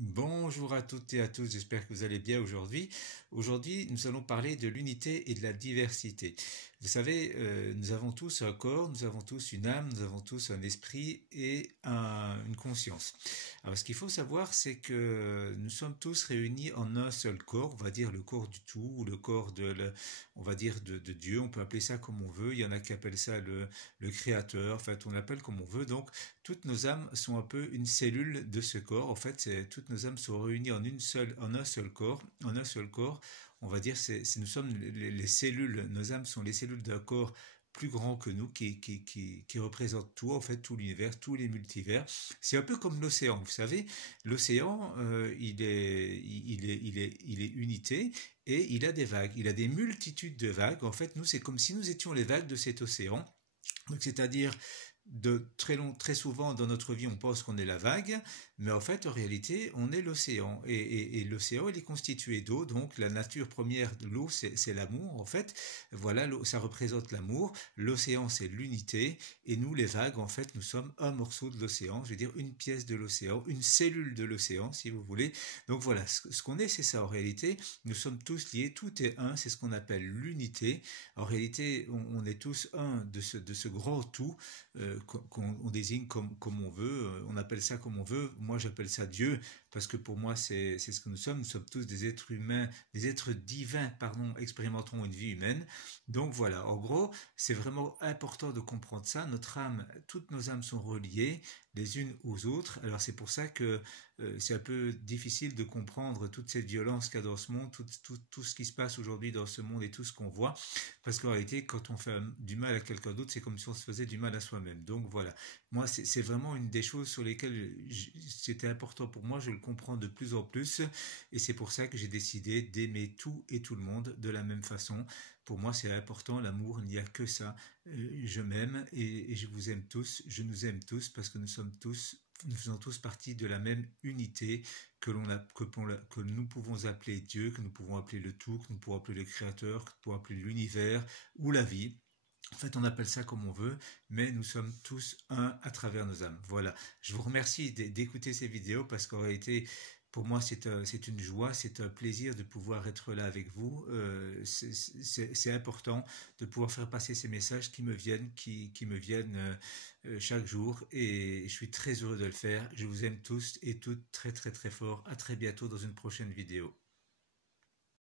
Bonjour à toutes et à tous, j'espère que vous allez bien aujourd'hui. Aujourd'hui, nous allons parler de l'unité et de la diversité. Vous savez, nous avons tous un corps, nous avons tous une âme, nous avons tous un esprit et une conscience. Alors, ce qu'il faut savoir, c'est que nous sommes tous réunis en un seul corps, on va dire le corps du tout, ou le corps on va dire de Dieu, on peut appeler ça comme on veut. Il y en a qui appellent ça le créateur, en fait, on l'appelle comme on veut. Donc, toutes nos âmes sont un peu une cellule de ce corps. En fait, toutes nos âmes sont réunies en un seul corps. En un seul corps, on va dire, nous sommes les cellules. Nos âmes sont les cellules d'un corps plus grand que nous, qui représente tout, en fait, tout l'univers, tous les multivers. C'est un peu comme l'océan. Vous savez, l'océan, il est unité et il a des vagues. Il a des multitudes de vagues. En fait, nous, c'est comme si nous étions les vagues de cet océan. Donc, c'est-à-dire très souvent dans notre vie, on pense qu'on est la vague, mais en fait, en réalité, on est l'océan. Et l'océan, il est constitué d'eau, donc la nature première de l'eau, c'est l'amour, en fait. Voilà, ça représente l'amour. L'océan, c'est l'unité. Et nous, les vagues, en fait, nous sommes un morceau de l'océan, je veux dire une pièce de l'océan, une cellule de l'océan, si vous voulez. Donc voilà, ce qu'on est, c'est ça. En réalité, nous sommes tous liés, tout est un, c'est ce qu'on appelle l'unité. En réalité, on est tous un de ce grand tout qu'on désigne comme on veut, on appelle ça comme on veut. Moi, j'appelle ça Dieu, parce que pour moi, c'est ce que nous sommes. Nous sommes tous des êtres humains, des êtres divins, pardon, expérimenteront une vie humaine. Donc voilà, en gros, c'est vraiment important de comprendre ça. Notre âme, toutes nos âmes sont reliées les unes aux autres. Alors c'est pour ça que c'est un peu difficile de comprendre toute cette violence qu'il y a dans ce monde, tout ce qui se passe aujourd'hui dans ce monde et tout ce qu'on voit, parce qu'en réalité, quand on fait du mal à quelqu'un d'autre, c'est comme si on se faisait du mal à soi-même. Donc voilà, moi c'est vraiment une des choses sur lesquelles c'était important pour moi, je le comprends de plus en plus, et c'est pour ça que j'ai décidé d'aimer tout et tout le monde de la même façon. Pour moi, c'est important, l'amour, il n'y a que ça. Je m'aime et je vous aime tous, je nous aime tous parce que nous faisons tous partie de la même unité que nous pouvons appeler Dieu, que nous pouvons appeler le tout, que nous pouvons appeler le Créateur, que nous pouvons appeler l'univers ou la vie. En fait, on appelle ça comme on veut, mais nous sommes tous un à travers nos âmes. Voilà. Je vous remercie d'écouter ces vidéos parce qu'en réalité, pour moi, c'est une joie, c'est un plaisir de pouvoir être là avec vous. C'est important de pouvoir faire passer ces messages qui me viennent chaque jour, et je suis très heureux de le faire. Je vous aime tous et toutes très très très fort. À très bientôt dans une prochaine vidéo.